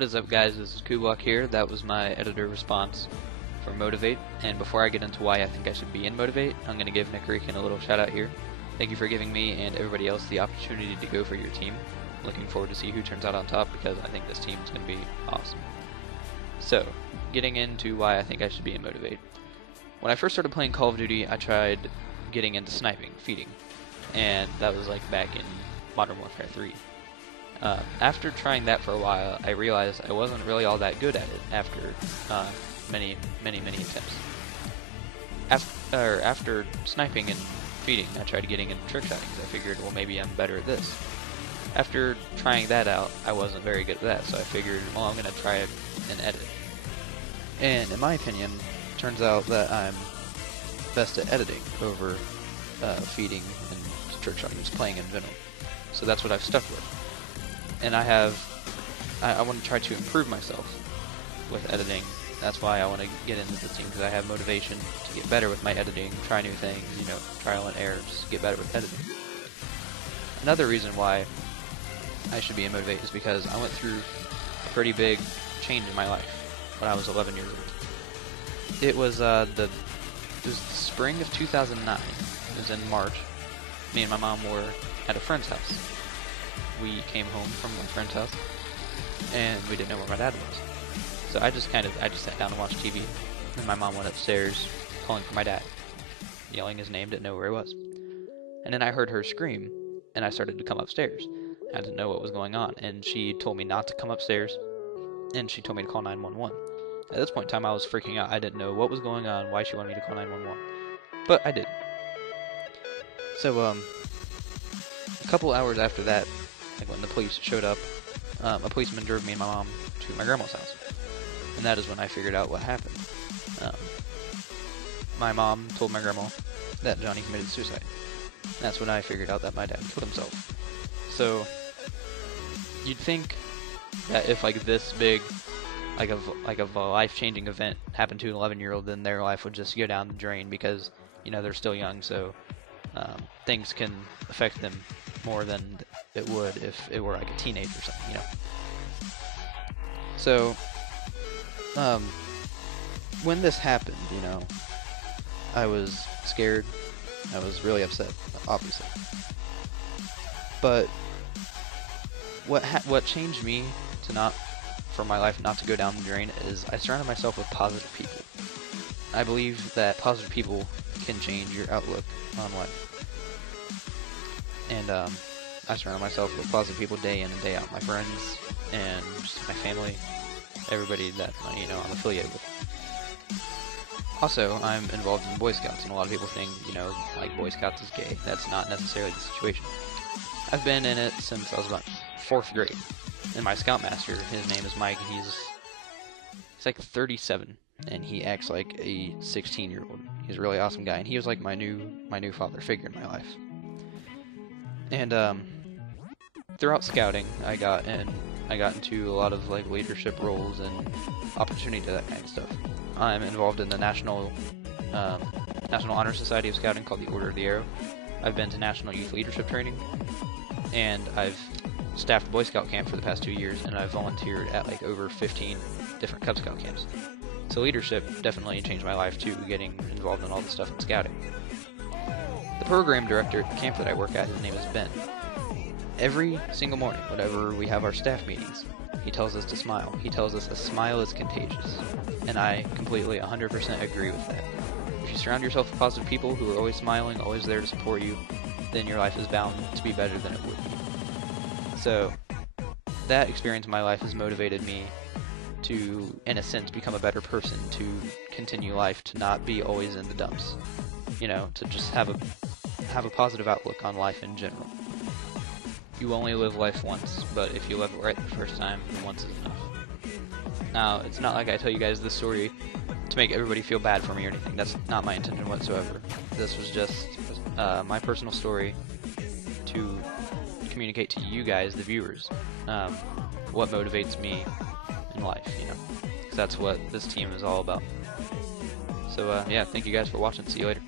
What is up, guys? This is Kubloc here. That was my editor response for Motivate. And before I get into why I think I should be in Motivate, I'm going to give Nick Rican a little shout out here. Thank you for giving me and everybody else the opportunity to go for your team. Looking forward to see who turns out on top because I think this team is going to be awesome. So, getting into why I think I should be in Motivate. When I first started playing Call of Duty, I tried getting into sniping, feeding, and that was like back in Modern Warfare 3. After trying that for a while, I realized I wasn't really all that good at it after many attempts. After sniping and feeding, I tried getting into trick shotting because I figured, well, maybe I'm better at this. After trying that out, I wasn't very good at that, so I figured, well, I'm going to try an edit. And in my opinion, it turns out that I'm best at editing over feeding and trick shotting, just playing in general. So that's what I've stuck with. And I want to try to improve myself with editing. That's why I want to get into the team, because I have motivation to get better with my editing, try new things, trial and error, just get better with editing. Another reason why I should be in Motivate is because I went through a pretty big change in my life when I was 11 years old. It was the spring of 2009. It was in March. Me and my mom were at a friend's house. We came home from my friend's house, and we didn't know where my dad was. So I just sat down and watched TV, and my mom went upstairs calling for my dad, yelling his name, didn't know where he was. And then I heard her scream, and I started to come upstairs. I didn't know what was going on, and she told me not to come upstairs, and she told me to call 911. At this point in time, I was freaking out. I didn't know what was going on, why she wanted me to call 911, but I did. So, a couple hours after that, like when the police showed up, a policeman drove me and my mom to my grandma's house. And that is when I figured out what happened. My mom told my grandma that Johnny committed suicide. And that's when I figured out that my dad killed himself. So, you'd think that if like this big, like a life-changing event happened to an 11-year-old, then their life would just go down the drain because, they're still young, so things can affect them more than it would if it were like a teenager or something, So, when this happened, I was scared. I was really upset, obviously. But what changed me for my life not to go down the drain is I surrounded myself with positive people. I believe that positive people can change your outlook on life. And I surround myself with positive people day in and day out. My friends and just my family, everybody that I'm affiliated with. Also, I'm involved in Boy Scouts, and a lot of people think, like Boy Scouts is gay. That's not necessarily the situation. I've been in it since I was about 4th grade. And my Scoutmaster, his name is Mike, and he's like 37, and he acts like a 16-year-old. He's a really awesome guy, and he was like my new father figure in my life. And throughout scouting, I got into a lot of like leadership roles and opportunity to that kind of stuff. I'm involved in the National Honor Society of Scouting called the Order of the Arrow. I've been to National Youth Leadership Training, and I've staffed Boy Scout camp for the past 2 years, and I've volunteered at like over 15 different Cub Scout camps. So leadership definitely changed my life too, getting involved in all the stuff in scouting. The program director at the camp that I work at, his name is Ben. Every single morning, whenever we have our staff meetings, he tells us to smile. He tells us a smile is contagious. And I completely 100% agree with that. If you surround yourself with positive people who are always smiling, always there to support you, then your life is bound to be better than it would be. So, that experience in my life has motivated me to, in a sense, become a better person, to continue life, to not be always in the dumps. To just have a positive outlook on life in general. You only live life once, but if you live it right the first time, then once is enough. Now, it's not like I tell you guys this story to make everybody feel bad for me or anything. That's not my intention whatsoever. This was just my personal story to communicate to you guys, the viewers, what motivates me in life, because that's what this team is all about. So, yeah, thank you guys for watching. See you later.